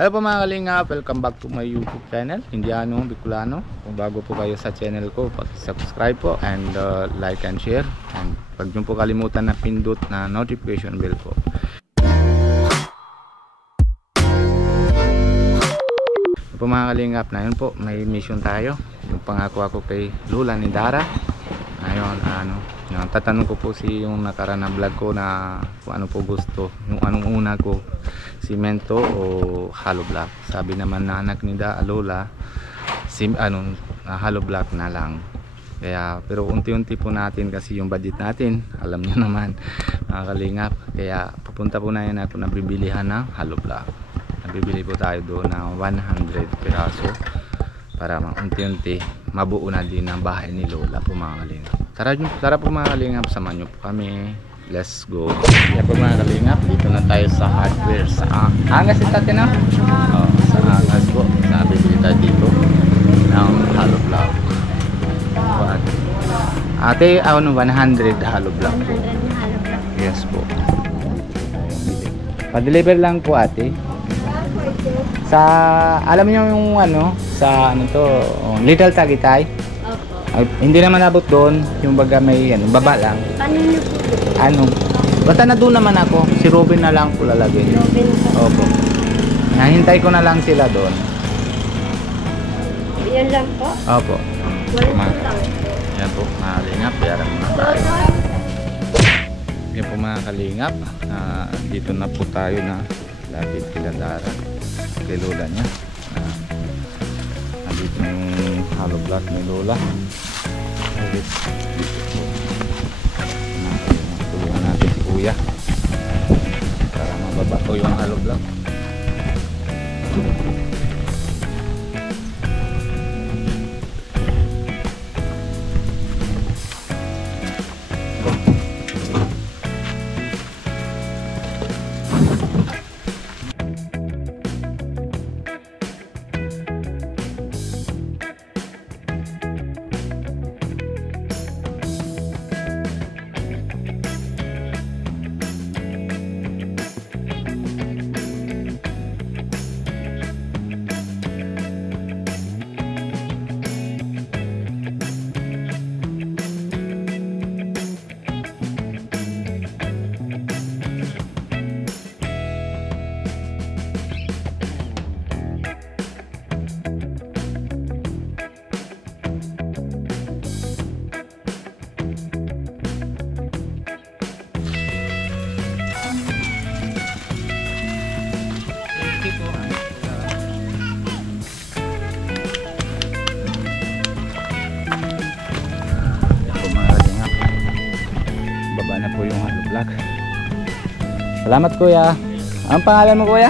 Hello po mga kalingap, welcome back to my YouTube channel, Indiano Bicolano. Kung bago po kayo sa channel ko, subscribe po and like and share. And huwag niyo po kalimutan na pindot na notification bell po. Po mga kalingap, na yun po, may mission tayo. Yung pangako ako kay Lola ni Dara. Ayun, tatanong ko po yung nakaraan na vlog ko na kung ano po gusto, yung anong una ko, simento o hollow block. Sabi naman na anak ni Lola, hollow block na lang. Kaya pero unti-unti po natin kasi yung budget natin, alam niyo naman mga kalingap. Kaya pupunta po na yun ako na bibilihan ng hollow block. Nabibili po tayo doon ng 100 piraso para unti-unti mabuo na din ang bahay ni Lola po mga kalingap. Tara po mga kalingap, samahan nyo po kami. Let's go. Yan po mga kalingap, dito na tayo sa hardware sa Angas ito natin, no? Sa Angas po. Bibili tayo dito ng hollow block. Ate, 100 hollow block po. Yes po. Pa-deliver lang po ate. Sa, alam niyo yung sa Little Tagaytay. Hindi naman abot doon, yung baga may baba lang. Paano po? Basta na doon naman ako, si Robin na lang po lalagay. Robin po. Opo. Nahintay ko na lang sila doon. Yan lang po? Opo. Walang lang. Yan po, mga kalingap, bayaran muna tayo. Yan po mga kalingap, dito na po tayo na lapit kila Dara, kay Lola niya. Dito na yung hollow block ni Lola. Tulungan natin si Kuya para mababa ko yung hollow block. Na po yung hollow block. Salamat kuya. Ang pangalan mo kuya?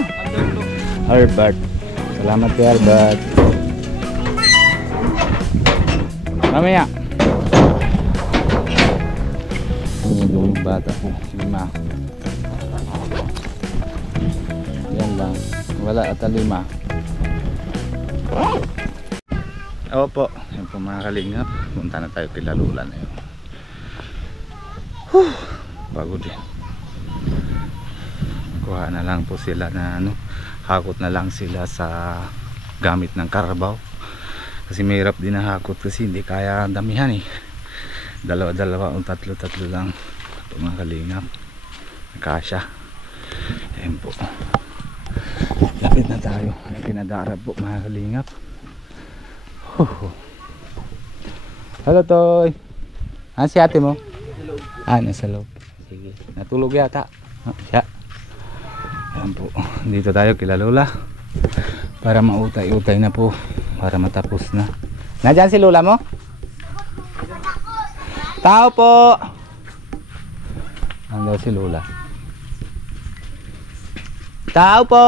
Albert. Salamat kuya Albert. Mamaya. Yung bata po. 5. Yan lang. Wala at 5. Opo. Yan po mga kalingap. Punta na tayo kila Lola na yun. Bago din. Kuha na lang po sila na hakot na lang sila sa gamit ng karabaw. Kasi mahirap din na hakot kasi hindi kaya damihan eh. Dalawa o tatlo lang. Ito mga kalingap. Kasya. Ayan po. Lapit na tayo. Pinadara po mga kalingap. Hello Toy. Si ate mo? Nasa loob. Sige. Natulog yata. Siya. Ayan po. Dito tayo kila Lola. Para mautay-utay na po. Para matapos na. Nandiyan si Lola mo? Tao po! Nandiyan si Lola. Tao po!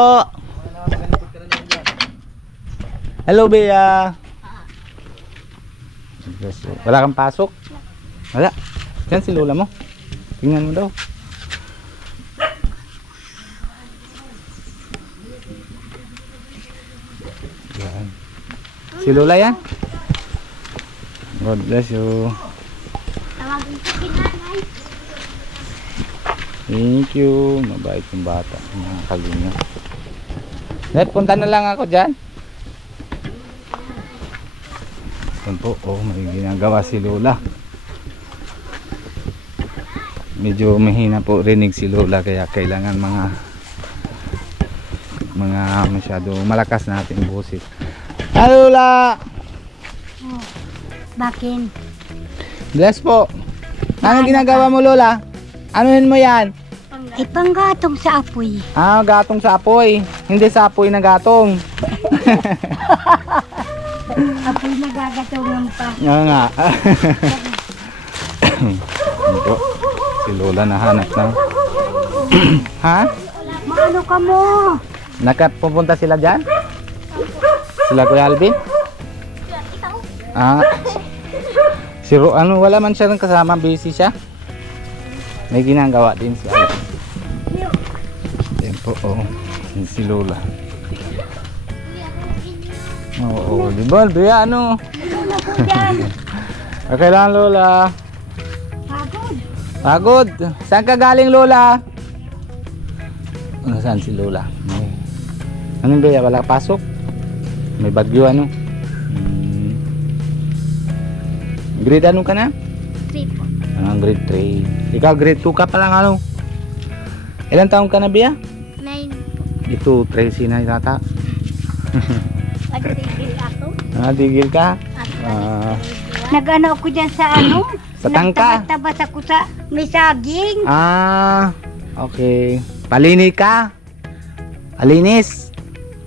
Hello Bea! Wala kang pasok? Wala. Yan si Lola mo. Tingnan mo daw. Yan. Si Lola yan. God bless you. Tawagin ko si nanay. Thank you. Mabait yung bata. Mga kalinga. Net, punta na lang ako dyan. Yan po, oh, may ginagawa si Lola. Medyo mahina po rinig si Lola, kaya kailangan mga masyado malakas natin busit. Ah, Lola! Oh, bakin. Bless po. Ano ginagawa mo, Lola? Anuhin mo yan? Ay, panggatong sa apoy. Ah, gatong sa apoy. Hindi sa apoy na gatong. Apoy nagagatungan pa. Nga nga. Ano po? Si Lola nahanap na. Ha? Maano ka mo? Nakapupunta sila dyan? Sila Kuya Alvin? Ah. Ano, wala man siya ng kasama, busy siya. May ginagawa din si Alvin. Yan po, oh. Yan si Lola. Oo, di ba? Duya, ano? Okay lang, Lola. Pagod. Pagod. Saan ka galing, Lola? Saan si Lola? Anong ba? Wala pasok? May bagyo, ano? Grade ano ka na? 3 po. Grade 3. Ikaw grade 2 ka pa lang, ano? Ilan taong ka na, Bia? 9. Ito, 13 na yata. Nagtigil ako. Digil ka? Nag-ano ako dyan sa ano? Sa tangka? Nagtabas ako sa may saging. Okay. Palinig ka? Palinis?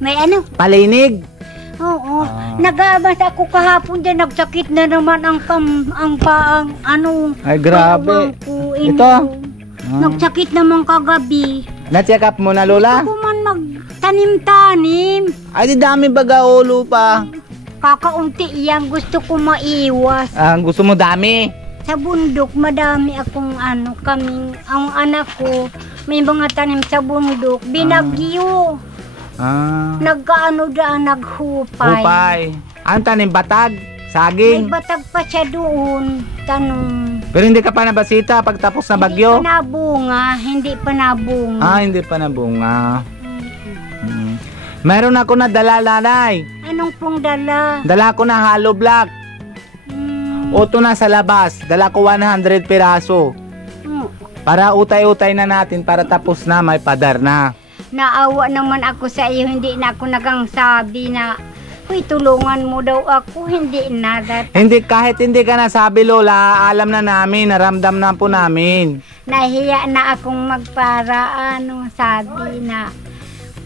May ano? Palinig? Oo. Nag-abas ako kahapon din. Nagsakit na naman ang paang ano. Ay, grabe. Ito? Nagsakit naman kagabi. Na-check up mo na, Lola? Gusto ko man magtanim-tanim. Ay, di dami baga ulo pa. Kakaunti yan. Gusto ko maiwas. Gusto mo dami? Sa bundok, madami akong ano, ang anak ko, may mga tanim sa bundok. Binagyo. Nagkaano daan, naghupay. Hupay. Ang tanim, batag? May Saging? batag pa siya doon. Tanong. Pero hindi ka pa nabasita pag tapos na bagyo? Hindi pa nabunga. Hindi pa nabunga. Hindi pa nabunga. Meron ako na dala, nanay. Anong pong dala? Dala ko na hollow block. Oto na sa labas. Dala ko 100 piraso. Para utay-utay na natin para tapos na, may padar na. Naawa naman ako sa iyo. Hindi na ako nagang sabi na, uy, tulungan mo daw ako. Hindi na. Hindi, kahit hindi ka nasabi, Lola, alam na namin, naramdam na po namin. Nahiya na akong magpara, sabi na,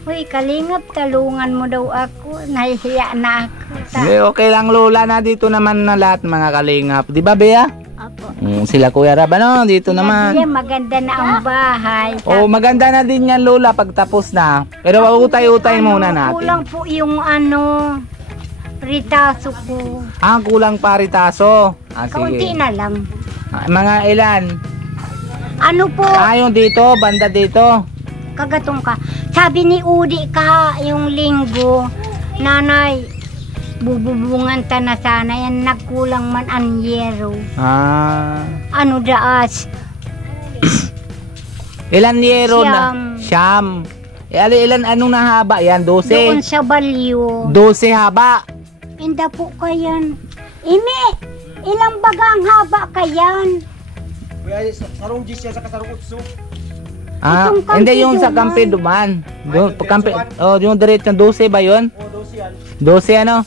uy, Kalingap, tulungan mo daw ako. Nahihiya na ako. Hindi, okay lang, Lola, na dito naman na lahat mga kalingap. Di ba, Bea? Opo. Sila Kuya Rab, ano? Dito naman. Kaya maganda na ang bahay. Oh, maganda na din yan, Lola, pag tapos na. Pero utay-utay muna natin. Kulang po yung ritaso ko. Kulang pa ritaso. Kaunti Sige. na lang. Mga ilan? Ano po? Yung dito, banda dito. Kagatong ka. Sabi ni Udi ka yung linggo, nanay, bububungan ta na sana yan, nagkulang man ang yero. Ano daas? Ilan yero na? Siyam. Siyam. Ilan anong nahaba yan? 12? Doon sa Balyo. 12 haba. Inda po kayan. Ime, ilang baga ang haba kayan? Sarong gis yan sa kasarong utso. Itong kampi Hindi yung sa duman. kampi duman. Yung diretso 12 ba yun? O, 12 yan. 12 ano?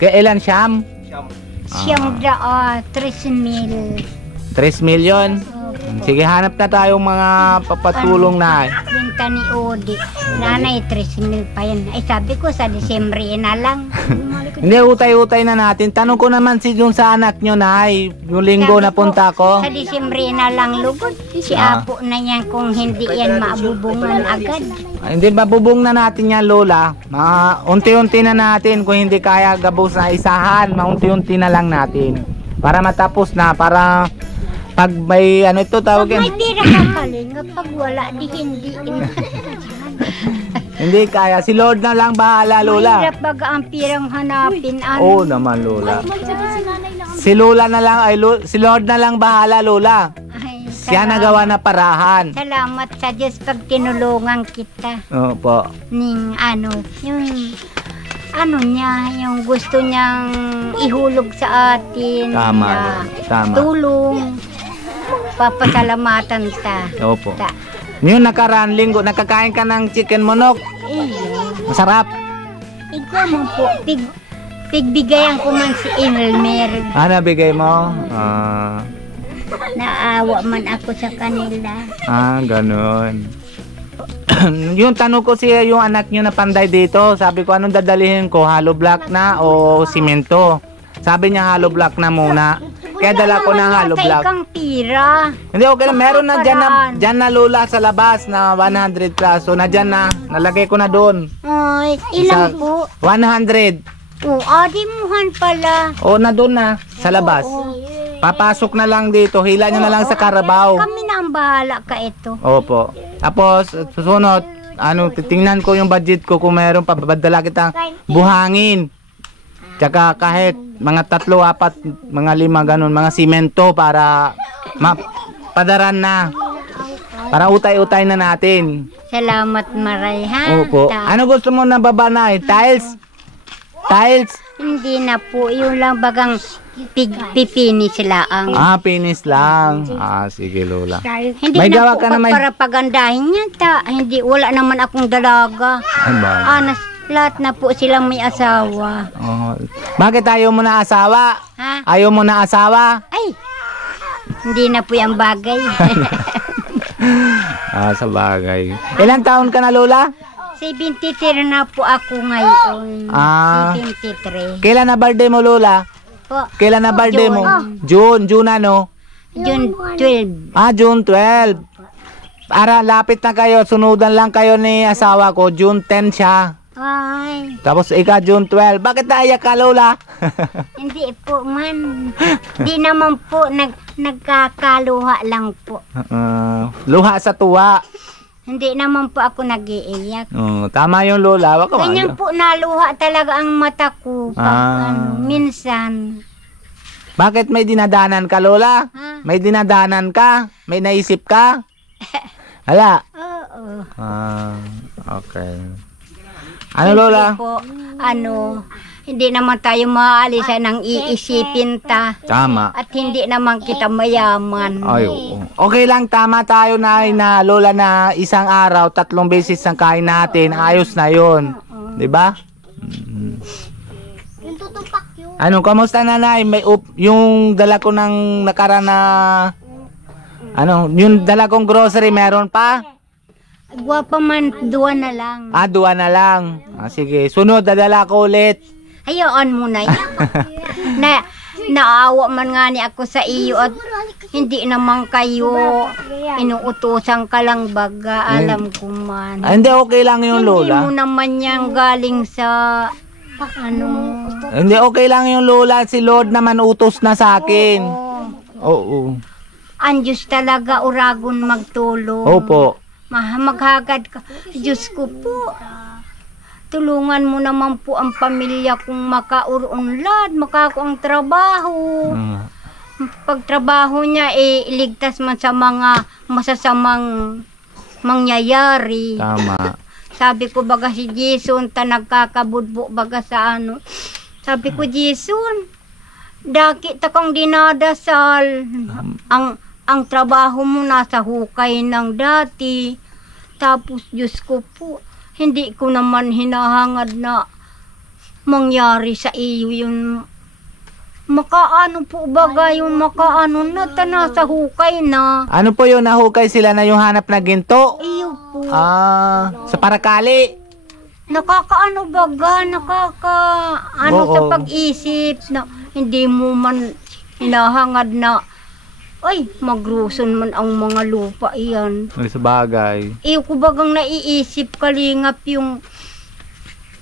Kaya ilan siyam? Siyam. Siyang 3,000,000. 3 million. Sige, hanap na tayong mga papatulong na. Binta ni Odi. Nanay, 3,000,000 pa yan. Ay, sabi ko sa Disyembre na lang. Hindi, utay-utay na natin. Tanong ko naman si yung sa anak nyo na yung linggo Sabi na punta ko. Sa Disyembre na lang lugod. Si Apo na yan kung hindi yan maabubungan agad. Hindi, babubong na natin yan, Lola. Unti-unti na natin. Kung hindi kaya gabos na isahan, maunti-unti na lang natin. Para matapos na, para pag may ano ito Pag tawagin. may tira ka kalinga, pag wala, di hindi. Hindi kaya. Si Lord na lang bahala, Lola. Mahirap baga ang pirang hanapin. Oo naman, Lola. Si Lola na lang, si Lord na lang bahala, Lola. Ay, Siya nagawa na parahan. Salamat sa Diyos pag tinulungan kita. Opo. Ning yung gusto niyang ihulog sa atin. Tama. na Tama. tulong. Papasalamatan ta. Opo. Ta. Yung nakaraan linggo, nakakain ka ng chicken monok. Iyo. Masarap. Ikaw mo po, pigbigayan ko man si Elmer. Nabigay mo? Naawa man ako sa kanila. Ganun. Yung tanong ko siya, yung anak nyo na panday dito, sabi ko, anong dadalihin ko? Hollow block na o simento? Sabi niya hollow block na muna. Kaya dala ko ng hollow block. Kang tira. Hindi, okay lang. Meron na dyan na lula sa labas na 100 plus. So, na dyan na. Nalagay ko na doon. Ay, ilang po? 100. Adimuhan pala. Na doon na. Sa labas. Papasok na lang dito. Hila nyo na lang sa karabaw. Kami na ang bahala ka ito. Opo. Tapos, susunod, titingnan ko yung budget ko kung meron pa. Babadala kitang buhangin. Tsaka kahit mga 3, 4, mga 5 ganun, mga simento para padaran na. Para utay-utay na natin. Salamat maray ha. Opo. Ano gusto mo na baba na? Tiles? Tiles? Hindi na po. Yung lang bagang pipinis lang. Finish lang. Sige Lola. Hindi May na gawa po ka na may... para pagandahin niya ta. Hindi, wala naman akong dalaga. Lahat na po silang may asawa. Bakit ayaw mo na asawa? Ha? Ayaw mo na asawa? Ay, hindi na po yung bagay. Sa bagay. Ilang taon ka na Lola? 73 na po ako ngayon. 73. Kailan na birthday mo Lola? Po. Kailan na birthday mo? June ano? June 12. June 12. Para lapit na kayo, sunudan lang kayo ni asawa ko, June 10 siya. Ay, Tapos June 12. Bakit naiyak ka Lola? hindi po man. Di naman po, nagkakaluha lang po. Luha sa tuwa. Hindi naman po ako nag-iiyak. Tama yung Lola. Wag ka Ganyan po naluha talaga ang mata ko. Minsan. Bakit may dinadanan ka Lola? Ha? May dinadanan ka? May naisip ka? Hala. Oo. Okay. Ano Lola? Po, hindi naman tayo maalisan ng iisipin ta. Tama. At hindi naman kita mayaman. Ay, oo. Okay lang, tama tayo na Lola na isang araw, 3 beses ang kain natin, ayos na yun. Diba? Kamusta nanay? Yung dala ko ng nakaraan na, yung dala kong grocery, meron pa? Guwapa man, 2 na lang. 2 na lang. Sige, sunod, dadala ko ulit. Hayaan mo na yan. Naawa man nga ni ako sa iyo at hindi naman kayo inuutosan ka lang baga, alam ko man. Hindi, okay lang yung Lola. Hindi mo naman yan galing sa Hindi, okay lang yung Lola. Si Lord naman utos na sa akin. Oo. Ang Diyos talaga uragon magtulong. Opo. Maghagad ka. Diyos ko po. Tulungan mo naman po ang pamilya kung makaurunlad, makakuang trabaho. Pagtrabaho niya, iligtas man sa mga masasamang mangyayari. Tama. Sabi ko baga si Jason, nagkakabudbo baga sa Sabi ko, Jason, daki ta kang dinadasal. Ang trabaho mo nasa hukay ng dati. Tapos, Diyos ko po, hindi ko naman hinahangad na mangyari sa iyo yung makaano po baga yung makaano na nasa hukay na. Ano po yun, nahukay sila na yung hanap na ginto? Iyo po. Sa Parakali. Nakakaano baga, sa pag-isip na hindi mo man hinahangad na ay, magruson man ang mga lupa iyan. Ay, sa bagay. Iyo ko bagang naiisip kalingap yung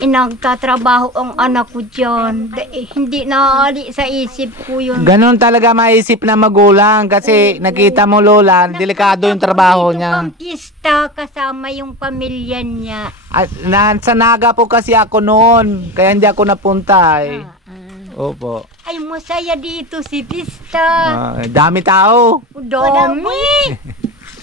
inagtatrabaho ang anak ko dyan. Hindi naali sa isip ko yun. Ganon talaga maisip na magulang kasi nakita mo Lola, delikado yung trabaho niya. Ang pista kasama yung pamilya niya. Sa Naga po kasi ako noon, kaya hindi ako napunta eh. Opo. Ay, masaya dito si Pista. Dami tao. Dami.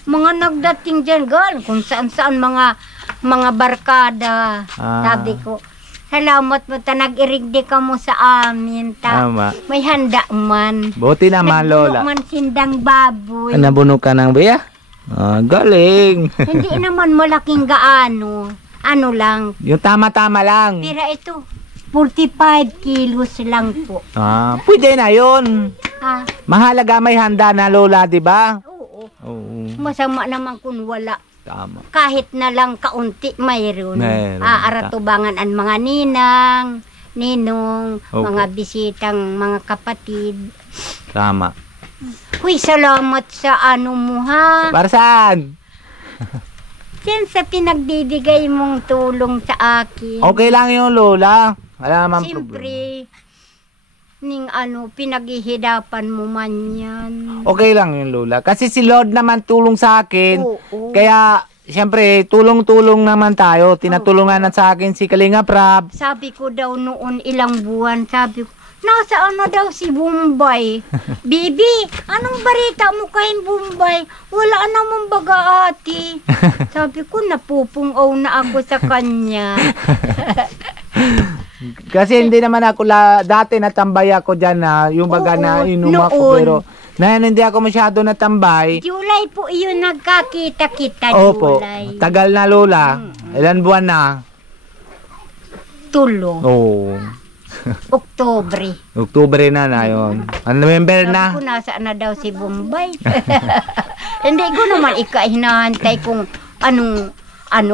Mga nagdating dyan, gal. Kung saan-saan mga barkada. Sabi ko, salamat mo ta, nag-irigdi ka mo sa amin. Tama. May handa man. Buti naman, Lola. Nagbuno man sindang baboy. Nabuno ka ng biya? Galing. Hindi naman malaking gaano. Ano lang. Yung tama-tama lang. Pero ito, 45 kilos lang po. Pwede na yun. Ha? Mahalaga may handa na, Lola, di ba? Oo. Oo. Masama naman kung wala. Tama. Kahit na lang kaunti mayroon. Mayroon. Aratubangan ang mga ninong, Opo. mga bisitang mga kapatid. Tama. Uy, salamat sa ano mo ha. Para saan? Yan sa pinagdidikay mong tulong sa akin. Okay lang yung Lola. Wala naman problema. Siyempre, pinaghihidapan mo man yan. Okay lang yung Lola. Kasi si Lord naman tulong sa akin. Oo. Kaya, siyempre, tulong-tulong naman tayo. Tinatulungan na sa akin si Kalinga Prab. Sabi ko daw noon ilang buwan, sabi ko, nasaan na daw si Bombay? Bibi, anong balita mo kay Bombay? Wala namang baga ate. Sabi ko, napupungaw na ako sa kanya. Kasi hindi naman ako dati natambay ako dyan na yung baga Oo, na inom ako. noon. Pero ngayon hindi ako masyado natambay. July po iyon nagkakita-kita, Opo, July. tagal na Lola. Ilan buwan na? Tulo. Oo. Oktobre. Oktubre na yun. November Sabi na. ko, nasaan na daw si Bombay? Hindi ko naman hinahantay kung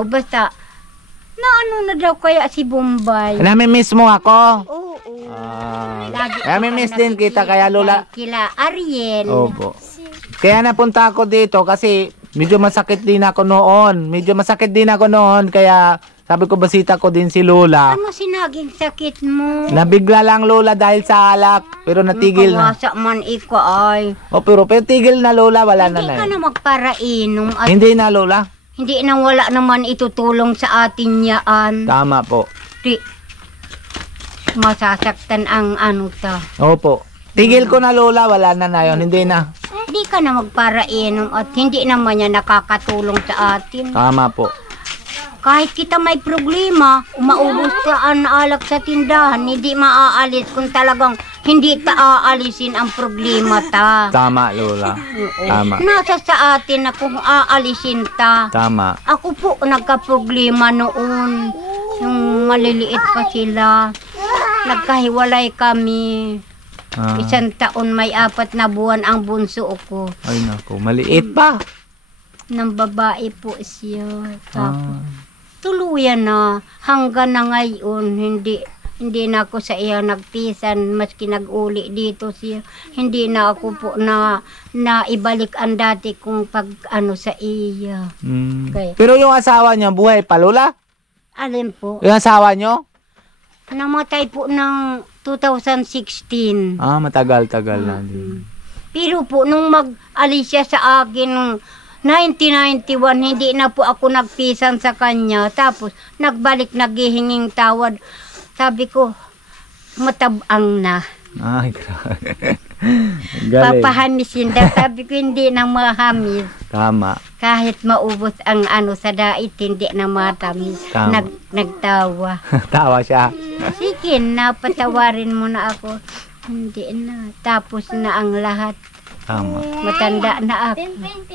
basta na ano na daw kaya si Bombay. Nami-miss mo ako? Oo. Lagi Nami-miss ako din kita kaya Lola. Kila Ariel. Opo. Kaya napunta ako dito kasi medyo masakit din ako noon. Kaya sabi ko basita ko din si Lola. Ano sinaging sakit mo? Nabigla lang Lola dahil sa alak. Pero natigil na. Kawasa man iko ay. Pero tigil na Lola. Wala Hindi na ka yun. na magparainom at Hindi na Lola. hindi na wala naman itutulong sa atin yaan. Tama po. Di, masasaktan ang Opo. Tigil ko na Lola. Wala na yun. Hindi na. Hindi ka na magparainom at hindi naman niya nakakatulong sa atin. Tama po. Kahit kita may problema, umaubos ka ang alak sa tindahan, hindi maaalis kung talagang hindi ta aalisin ang problema ta. Tama Lola. Oo. Tama. Nasa sa atin na kung aalisin ta. Tama. Ako po nagka-problema noon. Yung maliliit pa sila. Nagkahiwalay kami. Isang taon may 4 na buwan ang bunso ko. Ay nako. Maliit pa. Nang babae po siya. Tapos, tuluyan na hanggang na ngayon hindi na ako sa iya nagpisan maski nag-uli dito siya, hindi na ako po na ibalik ang dati kong pag sa iya. Okay. Pero yung asawa niya buhay pa Lola? Alin po? Yung asawa niyo? Namatay po ng 2016. Matagal na din. Pero po nung mag-alis siya sa akin nung 1991, hindi na po ako nagpisan sa kanya. Tapos, nagbalik, naghihinging tawad. Sabi ko, matabang na. Ay, grabe. Galing. Papahamisin daw. Sabi ko, hindi na mahamis. Tama. Kahit maubos ang sa dait, hindi na matamis. Tama. Nagtawa. Tawa siya. Sige, napatawarin mo na ako. Hindi na. Tapos na ang lahat. Tama. Matanda na ako.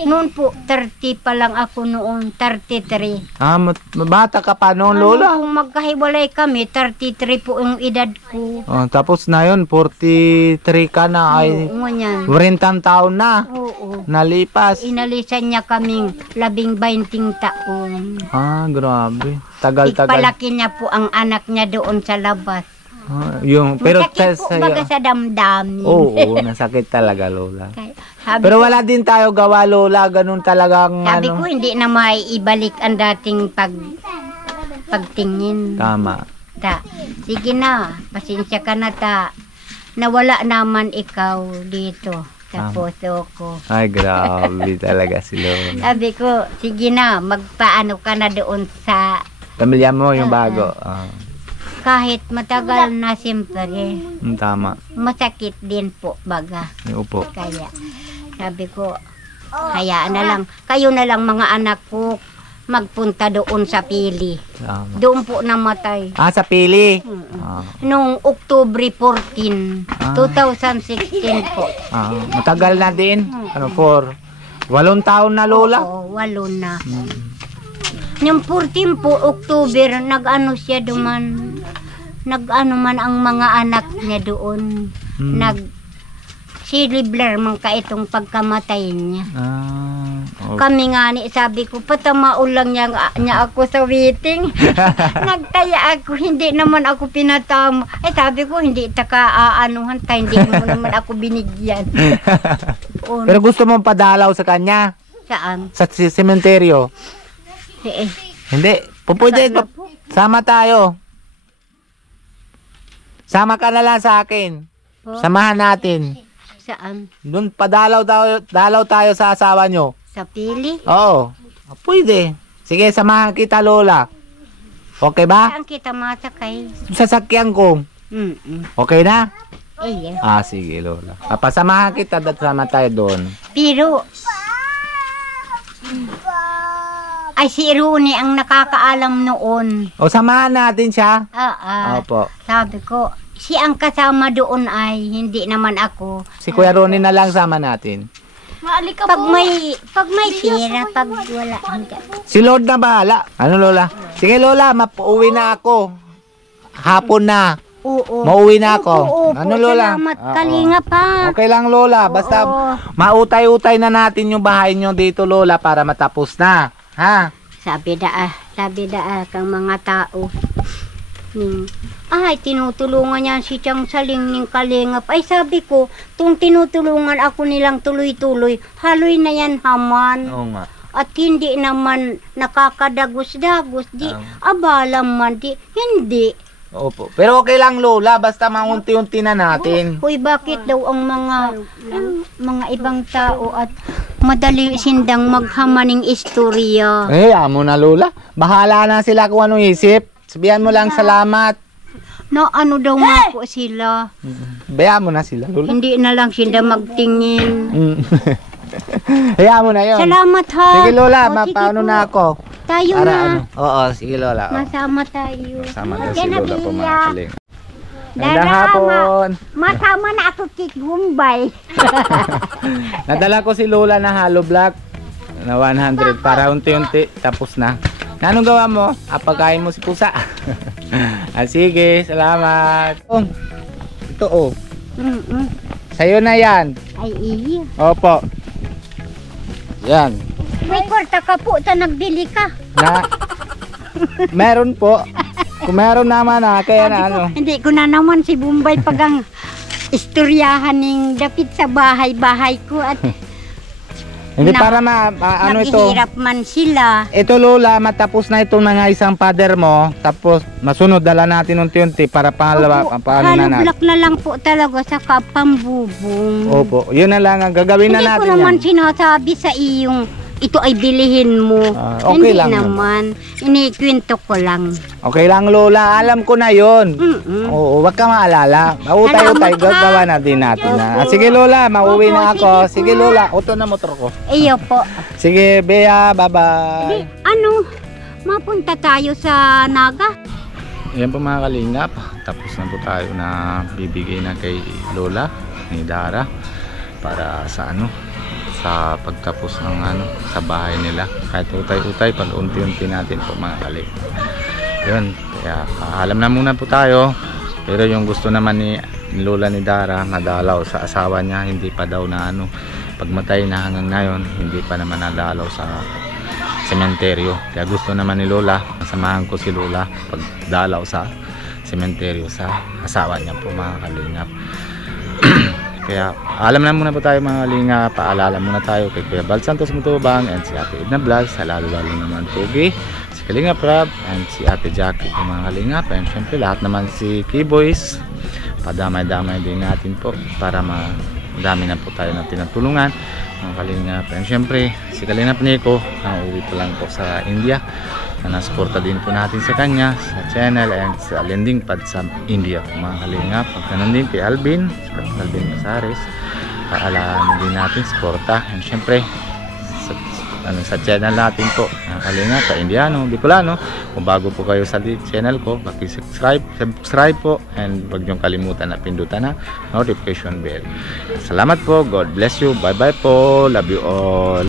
Noon po, 30 pa lang ako noon, 33. Bata ka pa noon, Lola? Kung magkahiwalay kami, 33 po yung edad ko. Tapos na yun, 43 ka na ay Oo, ngunyan. 40 taon na. Oo. Nalipas. Inalisan niya kaming 20 taon. Grabe. Tagal-tagal. Ipalaki niya po ang anak niya doon sa labas. Pero Masakit po baga sa damdamin. Oo, nasakit talaga, Lola. Sabi Pero ko, wala din tayo gawa, Lola. Ganun talagang sabi ko, hindi na maibalik ang dating pagtingin. Tama. Sige na, pasensya ka na nawala naman ikaw dito sa puso ko. Ay, grabe talaga si Lola. Sabi ko, sige na, magpaano ka na doon sa... Pamilya mo yung bago. kahit matagal na siyempre, Tama. masakit din po baga. Opo. Kaya sabi ko, hayaan na lang. Kayo na lang mga anak ko magpunta doon sa Pili. Tama. Doon po namatay. Sa Pili. Noong October 14, 2016 po. Matagal na din. 8 taon na lola. Oo, 8 na. Yung 14 po, October, nag-ano siya duman. Nag-ano man ang mga anak niya doon. Nag-celebrate man ka itong pagkamatay niya. Kami nga ni, sabi ko, patamaon lang niya ako sa waiting. Nagtaya ako, hindi naman ako pinatama. Sabi ko, hindi taka-aanuhan ka, hindi mo naman ako binigyan. Pero gusto mong padalaw sa kanya? Saan? Sa sementeryo? Hindi. Pupwede. Sama tayo. Sama ka na lang sa akin. Samahan natin. Saan? Doon padalaw tayo sa asawa nyo. Sa Pili? Oo. Pwede. Sige, samahan kita, lola. Okay ba? Saan kita masakay? Sasakyan ko. Okay na? Iya. Sige, lola. Papasamahan kita at sama tayo doon. Pero, ay si Rooney ang nakakaalam noon. O, samahan natin siya. Opo. Sabi ko, si ang kasama doon ay hindi naman ako. Si Kuya Ronnie na lang sama natin. Pag may pera, pag wala, hindi. Si Lord na bahala. Ano, lola? Sige, lola, mauwi na ako. Hapon na. Oo. Mauwi na ako. Oo, Ano, lola? salamat, kalinga pa. Okay lang, lola. Basta mautay-utay na natin yung bahay nyo dito, lola, para matapos na. Ha? Sabi da kang mga tao. Ay, tinutulungan niya si Tiyang Saling ng Kalingap. Ay, sabi ko, tung tinutulungan ako nilang tuloy-tuloy, haloy na yan haman. Oo nga. At hindi naman nakakadagos-dagos. Di, abala man, di, hindi. Opo. Pero okay lang, lola. Basta maunti-unti na natin. Hoy, bakit daw ang mga ibang tao at madali sindang maghamaning istorya? Amo na, lola. Bahala na sila kung anong isip. Sabihan mo lang salamat. Na ano daw nga po sila. Bayaan mo na sila, lola. Hindi na lang sila magtingin. Hayaan mo na yun. Salamat ha. Sige, lola. O, sige Paano po. na ako? Tayo Para na. ano? Oo, sige, lola. Masama tayo. Sama na si Diyan na, lola po, mga Bia. kaling. Magandang hapon. Masama na ako kay Gumbay. Nadala ko si lola na hollow block na 100 para unti-unti tapos na. Anong gawa mo? Pagkain mo si pusa. Sige, salamat. Ito Sa'yo na yan. Ay, iya. Opo. Yan. May kwarta ka po, nagbili ka. Meron po. Kung meron naman kaya na ano. Hindi ko na naman si Bumbay pag ang istoryahan ng dapit sa bahay-bahay ko at Hindi para ano ito. naghihirap man sila. Ito, lola, matapos na itong mga isang pader mo. Tapos masunod dala natin unti-unti para pangalawa. Paano na natin. Halog na lang po talaga sa kapambubong. Opo, yun na lang ang gagawin na Hindi natin ko naman yan. sinasabi sa iyong ito ay bilihin mo. Okay Hindi lang naman. Inikwento ko lang. Okay lang, lola, alam ko na yun. Oo, wag ka maalala. Mautay-utay, Salamat, ha. gawa na din natin na. Sige, lola, mauwi na ako. Sige, lola, auto na motor ko. Iyo po. Sige, Bea, bye-bye. Ano? Mapunta tayo sa Naga? Ayan po mga kalingap, tapos na po tayo na bibigay na kay lola ni Dara para sa sa pagtapos ng sa bahay nila. Kahit utay-utay, pag unti-unti natin po mga kalingap. Yun, kaya alam na muna po tayo. Pero yung gusto naman ni lola ni Dara nadalaw sa asawa niya, hindi pa daw na pagmatay na hanggang ngayon, hindi pa naman nadalaw sa sementeryo. Kaya gusto naman ni lola, samahan ko si lola pagdalaw sa sementeryo sa asawa niya po mga kalingap. Kaya alam na muna po tayo mga kalingap. Paalala muna tayo kay Kuya Bal Santos Mutubang and si Ate Edna Vlog, sa lalo naman Pogi, si Kalingap Rab and si Ate Jackie po mga kalingap, and syempre lahat naman si Keyboys. Padamay-damay din natin po para madami na po tayo na tinatulungan mga kalingap. And syempre si Kalingap Nico, uwi po lang po sa India Sana suporta din po natin sa kanya, sa channel, and sa Lending Pad sa India po mga kalingap. Pagkanan din kay Alvin Casares, paalaan din natin suporta. And syempre sa channel natin po mga kalingap, sa Indiano, Bicolano. Kung bago po kayo sa channel ko, subscribe po, and huwag niyong kalimutan na pindutan na notification bell. Salamat po, God bless you, bye bye po, love you all.